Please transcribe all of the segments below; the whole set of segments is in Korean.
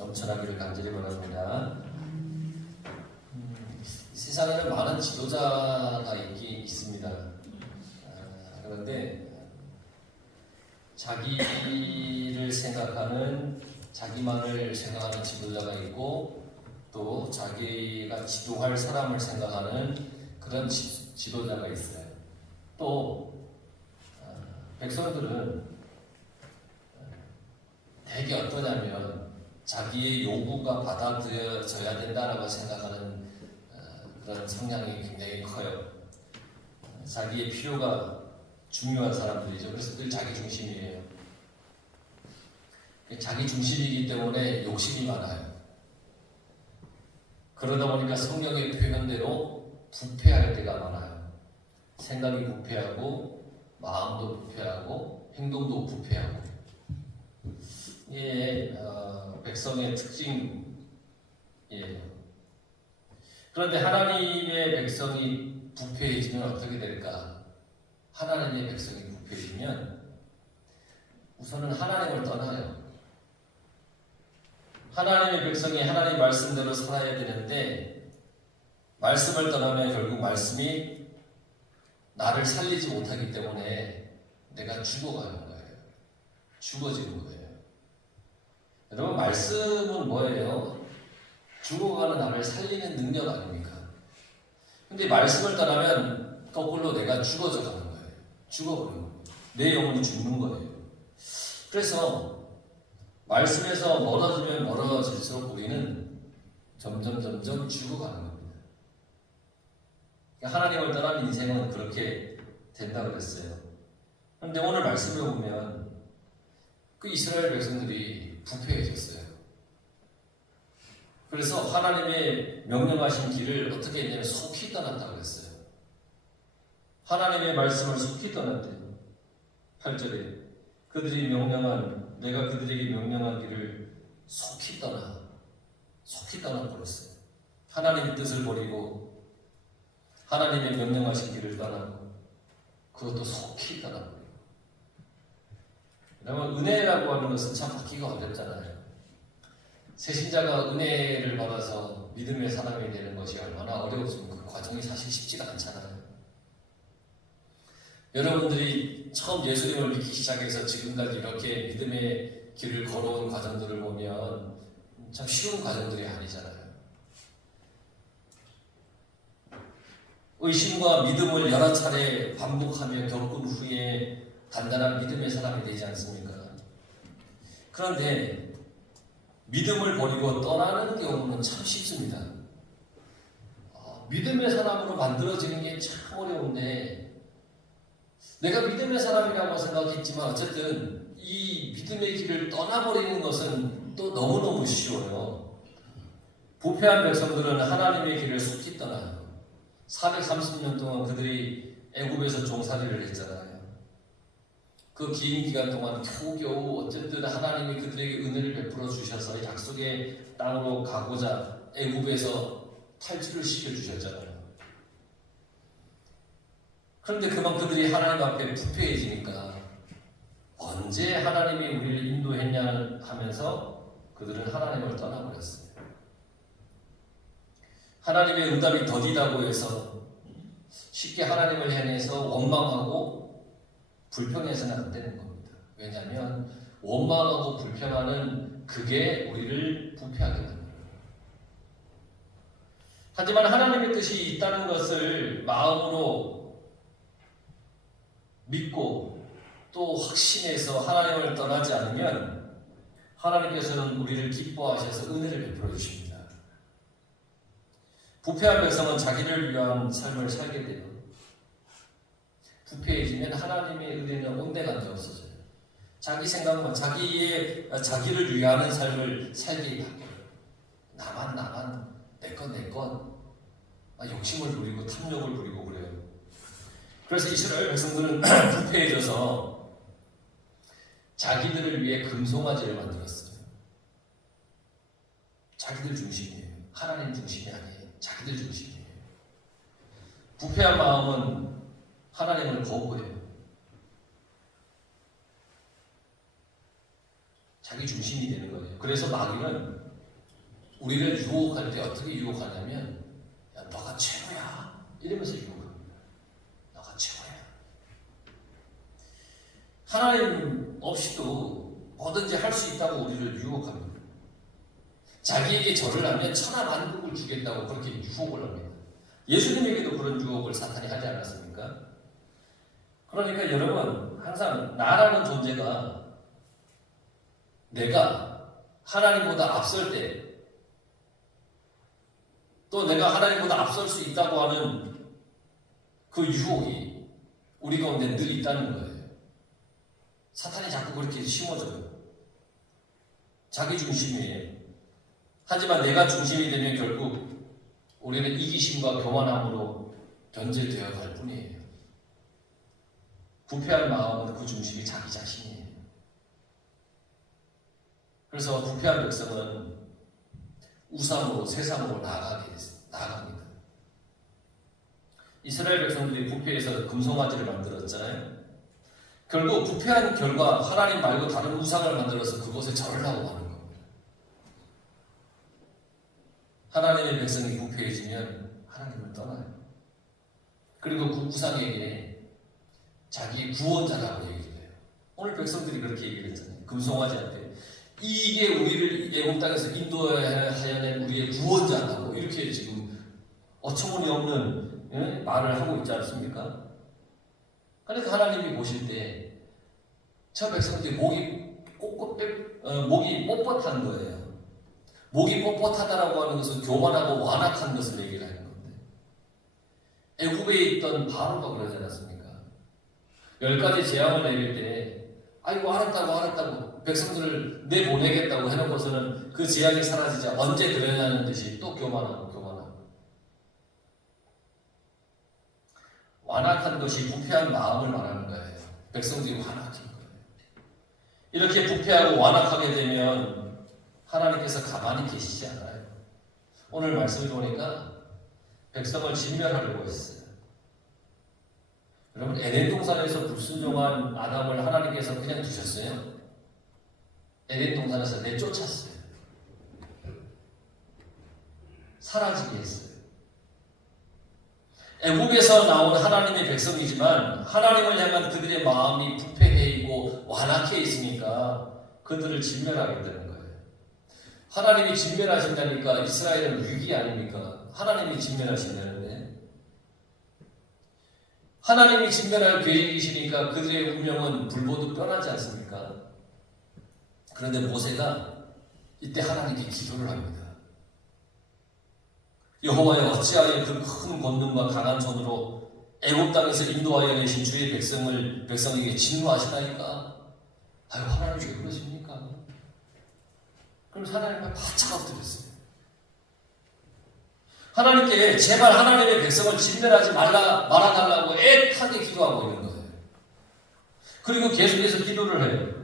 넘쳐나기를 간절히 바랍니다. 세상에는 많은 지도자가 있습니다. 그런데 자기를 생각하는, 자기만을 생각하는 지도자가 있고, 또 자기가 지도할 사람을 생각하는 그런 지도자가 있어요. 또 백성들은 되게 어떠냐면 자기의 요구가 받아들여져야 된다라고 생각하는 그런 성향이 굉장히 커요. 자기의 필요가 중요한 사람들이죠. 그래서 늘 자기 중심이에요. 자기 중심이기 때문에 욕심이 많아요. 그러다 보니까 성경의 표현대로 부패할 때가 많아요. 생각이 부패하고, 마음도 부패하고, 행동도 부패하고. 이게 백성의 특징이에요. 그런데 하나님의 백성이 부패해지면 어떻게 될까? 하나님의 백성이 부패해지면 우선은 하나님을 떠나요. 하나님의 백성이 하나님 말씀대로 살아야 되는데 말씀을 떠나면 결국 말씀이 나를 살리지 못하기 때문에 내가 죽어가는 거예요. 죽어지는 거예요. 여러분, 말씀은 뭐예요? 죽어가는 나를 살리는 능력 아닙니까? 근데 말씀을 떠나면 거꾸로 내가 죽어져 가는 거예요. 죽어버리는 거예요. 내 영혼이 죽는 거예요. 그래서 말씀에서 멀어지면 멀어질수록 우리는 점점 죽어가는 겁니다. 하나님을 떠난 인생은 그렇게 된다고 그랬어요. 그런데 오늘 말씀을 보면 그 이스라엘 백성들이 부패해졌어요. 그래서 하나님의 명령하신 길을 어떻게 했냐면 속히 떠났다고 그랬어요. 하나님의 말씀을 속히 떠났대요. 8절에 내가 그들에게 명령한 길을 속히 떠나버렸어요. 하나님의 뜻을 버리고 하나님의 명령하신 길을 떠나고 그것도 속히 떠나버려요. 여러분, 은혜라고 하는 것은 참 받기가 어렵잖아요. 새신자가 은혜를 받아서 믿음의 사람이 되는 것이 얼마나 어려웠습니까? 그 과정이 사실 쉽지가 않잖아요. 여러분들이 처음 예수님을 믿기 시작해서 지금까지 이렇게 믿음의 길을 걸어온 과정들을 보면 참 쉬운 과정들이 아니잖아요. 의심과 믿음을 여러 차례 반복하며 겪은 후에 단단한 믿음의 사람이 되지 않습니까? 그런데 믿음을 버리고 떠나는 경우는 참 쉽습니다. 믿음의 사람으로 만들어지는 게 참 어려운데 내가 믿음의 사람이라고 생각했지만 어쨌든 이 믿음의 길을 떠나버리는 것은 또 너무너무 쉬워요. 부패한 백성들은 하나님의 길을 속히 떠나요. 430년 동안 그들이 애굽에서 종살이를 했잖아요. 그 긴 기간 동안 겨우겨우 어쨌든 하나님이 그들에게 은혜를 베풀어 주셔서 약속의 땅으로 가고자 애굽에서 탈출을 시켜주셨잖아요. 그런데 그만 그들이 하나님 앞에 부패해지니까 언제 하나님이 우리를 인도했냐 하면서 그들은 하나님을 떠나버렸어요. 하나님의 응답이 더디다고 해서 쉽게 하나님을 향해서 원망하고 불평해서는 안 되는 겁니다. 왜냐하면 원망하고 불평하는 그게 우리를 부패하게 만들어요. 하지만 하나님의 뜻이 있다는 것을 마음으로 믿고 또 확신해서 하나님을 떠나지 않으면 하나님께서는 우리를 기뻐하셔서 은혜를 베풀어 주십니다. 부패한 백성은 자기를 위한 삶을 살게 돼요. 부패해지면 하나님의 은혜는 온데간데 없어져요. 자기 생각만, 자기를 위하는 삶을 살게 바뀌어요. 나만, 내 것, 욕심을 부리고 탐욕을 부리고 그래요. 그래서 이스라엘 백성들은 부패해져서 자기들을 위해 금송아지를 만들었어요. 자기들 중심이에요. 하나님 중심이 아니에요. 자기들 중심이에요. 부패한 마음은 하나님을 거부해요. 자기 중심이 되는 거예요. 그래서 마귀는 우리를 유혹할 때 어떻게 유혹하냐면, 야, 너가 최고야 이러면서 유혹합니다. 너가 최고야. 하나님 없이도 뭐든지 할 수 있다고 우리를 유혹합니다. 자기에게 절을 하면 천하만국을 주겠다고 그렇게 유혹을 합니다. 예수님에게도 그런 유혹을 사탄이 하지 않았습니까? 그러니까 여러분, 항상 나라는 존재가 내가 하나님보다 앞설 때, 또 내가 하나님보다 앞설 수 있다고 하는 그 유혹이 우리 가운데 늘 있다는 거예요. 사탄이 자꾸 그렇게 심어줘요. 자기 중심이에요. 하지만 내가 중심이 되면 결국 우리는 이기심과 교만함으로 변질되어 갈 뿐이에요. 부패한 마음은 그 중심이 자기 자신이에요. 그래서 부패한 백성은 우상으로 세상으로 나아갑니다. 이스라엘 백성들이 부패해서 금송아지를 만들었잖아요. 결국 부패한 결과 하나님 말고 다른 우상을 만들어서 그곳에 절을 하고 가는 겁니다. 하나님의 백성이 부패해지면 하나님을 떠나요. 그리고 그 우상에게 자기 구원자라고 얘기를 해요. 오늘 백성들이 그렇게 얘기를 했잖아요. 금송아지한테 이게 우리를 애국 땅에서 인도하여낸 우리의 구원자라고 이렇게 지금 어처구니없는 말을 하고 있지 않습니까? 그러니까 하나님이 보실 때 저 백성들이 목이 뻣뻣한 거예요. 목이 뻣뻣하다라고 하는 것은 교만하고 완악한 것을 얘기를 하는 건데, 애굽에 있던 바로가 그러지 않았습니까? 10가지 재앙을 내릴 때 아이고 알았다고 백성들을 내보내겠다고 해놓고서는 그 재앙이 사라지자 언제 그러냐는 듯이 또 교만하고 완악한 것이 부패한 마음을 말하는 거예요. 백성들이 완악한 거예요. 이렇게 부패하고 완악하게 되면 하나님께서 가만히 계시지 않아요. 오늘 말씀을 보니까 백성을 진멸하려고 했어요. 여러분, 에덴 동산에서 불순종한 아담을 하나님께서 그냥 두셨어요? 에덴 동산에서 내쫓았어요. 사라지게 했어요. 애국에서 나온 하나님의 백성이지만 하나님을 향한 그들의 마음이 부패해 있고 완악해 있으니까 그들을 진멸하겠다는 거예요. 하나님이 진멸하신다니까 이스라엘은 위기 아닙니까? 하나님이 진멸하신다는데, 하나님이 진멸할 계획이시니까 그들의 운명은 불보듯 뻔하지 않습니까? 그런데 모세가 이때 하나님께 기도를 합니다. 여호와여, 어찌하여 그 큰 권능과 강한 손으로 애굽 땅에서 인도하여 내신 주의 백성에게 진노하시나이까? 아유, 하나님 왜 그러십니까? 그럼 하나님은 바짝 엎드렸어요. 하나님께 제발 하나님의 백성을 진멸하지 말아달라고 애타게 기도하고 있는 거예요. 그리고 계속해서 기도를 해요.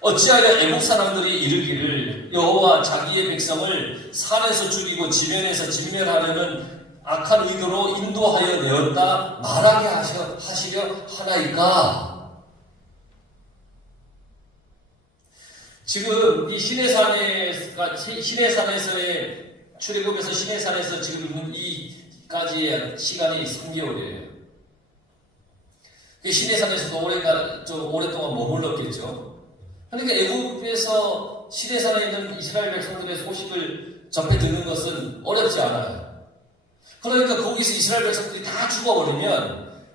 어찌하여 애국 사람들이 이르기를 여호와 자기의 백성을 산에서 죽이고 지면에서 진멸하려는 악한 의도로 인도하여 내었다 말하게 하시려 하나이까? 지금 이 시내산에서의 출애굽에서 시내산에서 지금 있는 이까지의 시간이 3개월이에요. 시내산에서도 오랫동안 머물렀겠죠. 그러니까 애굽에서 시내산에 있는 이스라엘 백성들의 소식을 접해 듣는 것은 어렵지 않아요. 그러니까 거기서 이스라엘 백성들이 다 죽어버리면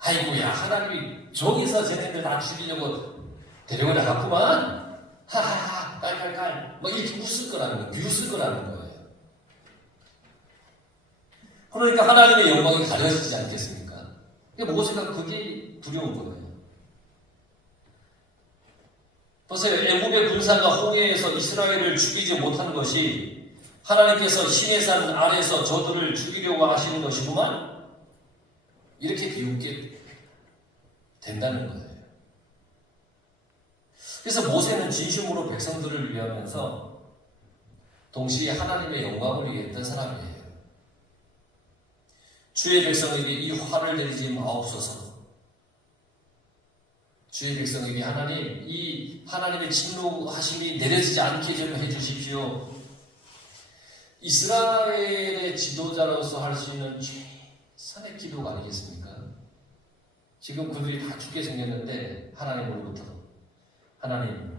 아이고야, 하나님이 저기서 쟤네들 다 죽이려고 데려고 나갔구만. 하하하, 깔깔깔. 막 이렇게 웃을 거라는 거예요. 그러니까 하나님의 영광이 가려지지 않겠습니까? 그러니까 모세가 그게 두려운 거예요. 보세요. 애굽의 군사가 홍해에서 이스라엘을 죽이지 못한 것이 하나님께서 시내산 아래에서 저들을 죽이려고 하시는 것이구만. 이렇게 비웃게 된다는 거예요. 그래서 모세는 진심으로 백성들을 위하면서 동시에 하나님의 영광을 위했던 사람이에요. 주의 백성에게 이 화를 내리지 마옵소서. 주의 백성에게 하나님, 이 하나님의 진노하심이 내려지지 않게 좀 해주십시오. 이스라엘의 지도자로서 할 수 있는 최선의 기도가 아니겠습니까? 지금 그들이 다 죽게 생겼는데 하나님으로부터 하나님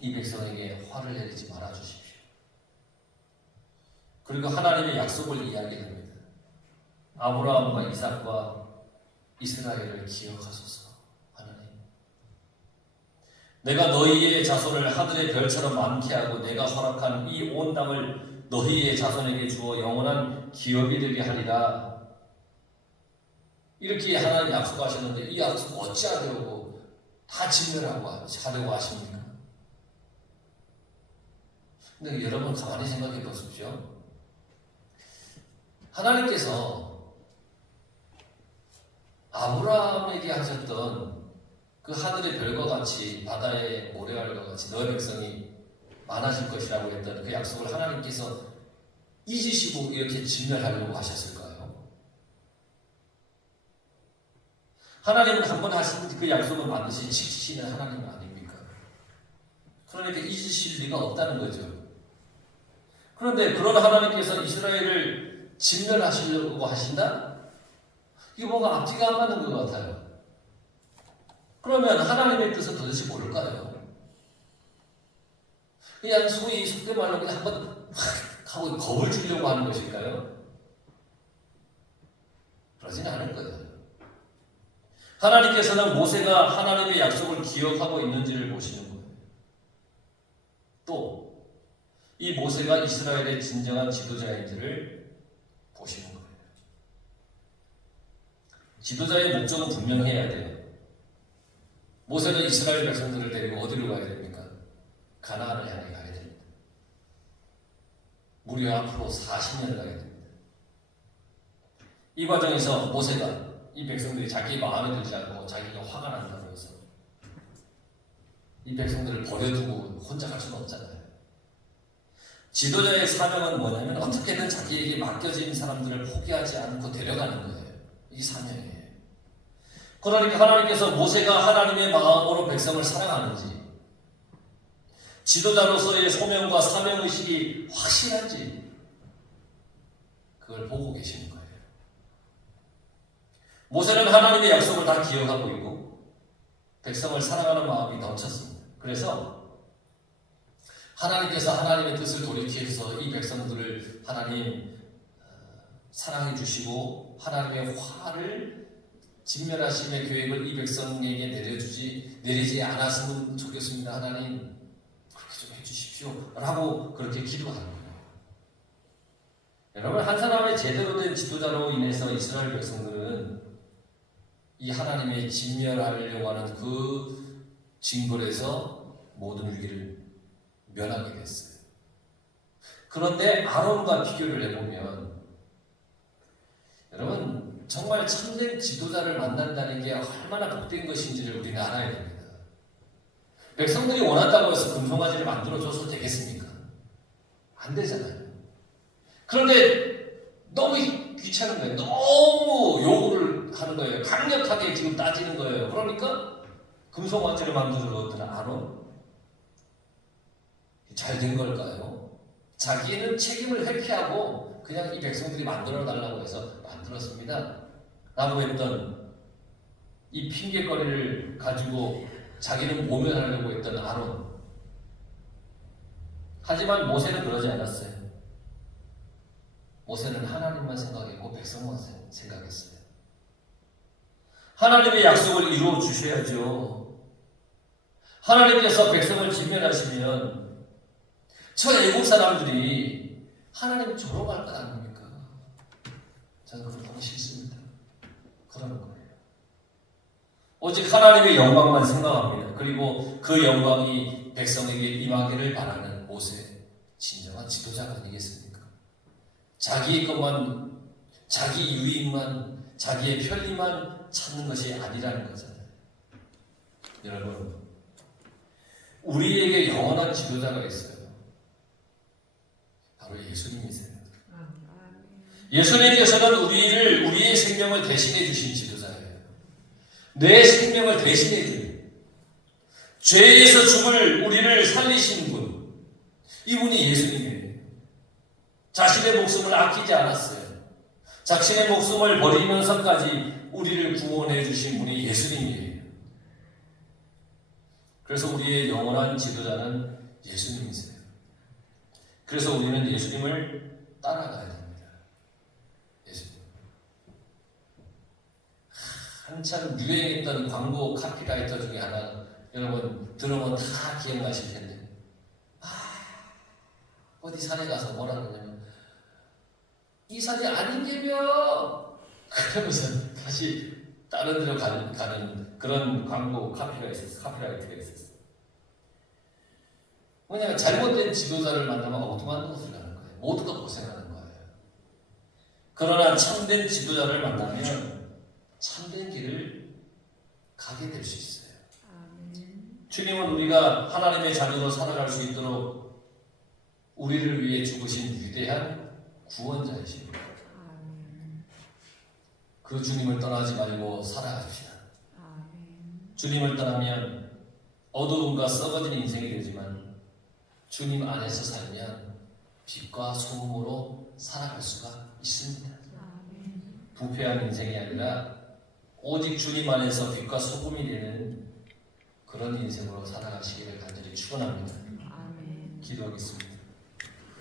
이 백성에게 화를 내리지 말아 주십시오. 그리고 하나님의 약속을 이야기합니다. 아브라함과 이삭과 이스라엘을 기억하소서. 하나님, 내가 너희의 자손을 하늘의 별처럼 많게 하고 내가 허락한 이 온 땅을 너희의 자손에게 주어 영원한 기업이 되게 하리라. 이렇게 하나님 약속하셨는데 이 약속 어찌하려고 다 진멸하고 하려고 하십니까? 근데 여러분 가만히 생각해 보십시오. 하나님께서 아브라함에게 하셨던 그 하늘의 별과 같이 바다의 모래알과 같이 너의 백성이 많아질 것이라고 했던 그 약속을 하나님께서 잊으시고 이렇게 진멸하려고 하셨을까요? 하나님은 한 번 하신 그 약속을 반드시 지키시는 하나님 아닙니까? 그러니까 잊으실 리가 없다는 거죠. 그런데 그런 하나님께서 이스라엘을 진멸하시려고 하신다? 이게 뭔가 앞뒤가 안 맞는 것 같아요. 그러면 하나님의 뜻은 도대체 뭘까요? 그냥 소위 속된 말로 그냥 한번 확 하고 겁을 주려고 하는 것일까요? 그러지는 않을 거예요. 하나님께서는 모세가 하나님의 약속을 기억하고 있는지를 보시는 거예요. 또 이 모세가 이스라엘의 진정한 지도자인지를 보시는 거예요. 지도자의 목적은 분명해야 돼요. 모세는 이스라엘 백성들을 데리고 어디로 가야 됩니까? 가나안을 향해 가야 됩니다. 무려 앞으로 40년을 가야 됩니다. 이 과정에서 모세가 이 백성들이 자기 마음에 들지 않고 자기가 화가 난다고 해서 이 백성들을 버려두고 혼자 갈 수는 없잖아요. 지도자의 사명은 뭐냐면 어떻게든 자기에게 맡겨진 사람들을 포기하지 않고 데려가는 거예요. 이 사명이에요. 그러니까 하나님께서 모세가 하나님의 마음으로 백성을 사랑하는지, 지도자로서의 소명과 사명의식이 확실한지 그걸 보고 계시는 거예요. 모세는 하나님의 약속을 다 기억하고 있고 백성을 사랑하는 마음이 넘쳤습니다. 그래서 하나님께서 하나님의 뜻을 돌이켜서 이 백성들을 하나님 사랑해 주시고 하나님의 화를 진멸하심의 계획을 이 백성에게 내리지 않았으면 좋겠습니다. 하나님 그렇게 좀 해주십시오 라고 그렇게 기도하는 거예요. 여러분, 한 사람의 제대로 된 지도자로 인해서 이스라엘 백성들은 이 하나님의 진멸하려고 하는 그 징벌에서 모든 위기를 면하게 됐어요. 그런데 아론과 비교를 해보면 여러분 정말 참된 지도자를 만난다는 게 얼마나 복된 것인지를 우리는 알아야 됩니다. 백성들이 원한다고 해서 금송아지를 만들어줘서 되겠습니까? 안 되잖아요. 그런데 너무 귀찮은 거예요. 너무 요구를 하는 거예요. 강력하게 지금 따지는 거예요. 그러니까 금송아지를 만들어줬던 아론 잘 된 걸까요? 자기는 책임을 회피하고 그냥 이 백성들이 만들어 달라고 해서 만들었습니다 라고 했던 이 핑계거리를 가지고 자기는 모면하려고 했던 아론. 하지만 모세는 그러지 않았어요. 모세는 하나님만 생각했고 백성만 생각했어요. 하나님의 약속을 이루어 주셔야죠. 하나님께서 백성을 진멸하시면 저 애국 사람들이 하나님 조롱할 것 아닙니까? 저는 그거 너무 싫습니다. 그러는 거예요. 오직 하나님의 영광만 생각합니다. 그리고 그 영광이 백성에게 임하기를 바라는 모세, 진정한 지도자가 아니겠습니까? 자기의 것만, 자기 유익만, 자기의 편리만 찾는 것이 아니라는 거잖아요. 여러분, 우리에게 영원한 지도자가 있어요. 바로 예수님이세요. 예수님께서는 우리의 생명을 대신해 주신 지도자예요. 내 생명을 대신해 주는, 죄에서 죽을 우리를 살리신 분, 이분이 예수님이에요. 자신의 목숨을 아끼지 않았어요. 자신의 목숨을 버리면서까지 우리를 구원해 주신 분이 예수님이에요. 그래서 우리의 영원한 지도자는 예수님이세요. 그래서 우리는 예수님을 따라가야 됩니다. 예수님. 한참 유행했던 광고 카피라이터 중에 하나, 여러분 들으면 다 기억나실 텐데, 어디 산에 가서 뭐라 그러냐면, 이 산이 아닌 게며, 그러면서 다시 다른 데로 가는 그런 광고 카피라이트가 있었어요. 왜냐하면 잘못된 지도자를 만나면 엉뚱한 곳을 가는 거예요. 모두가 고생하는 거예요. 그러나 참된 지도자를 만나면 참된 길을 가게 될 수 있어요. 주님은 우리가 하나님의 자녀로 살아갈 수 있도록 우리를 위해 죽으신 위대한 구원자이십니다. 그 주님을 떠나지 말고 살아갑시다. 주님을 떠나면 어두움과 썩어진 인생이 되지만 주님 안에서 살면 빛과 소금으로 살아갈 수가 있습니다. 부패한 인생이 아니라 오직 주님 안에서 빛과 소금이 되는 그런 인생으로 살아가시기를 간절히 축원합니다. 기도하겠습니다.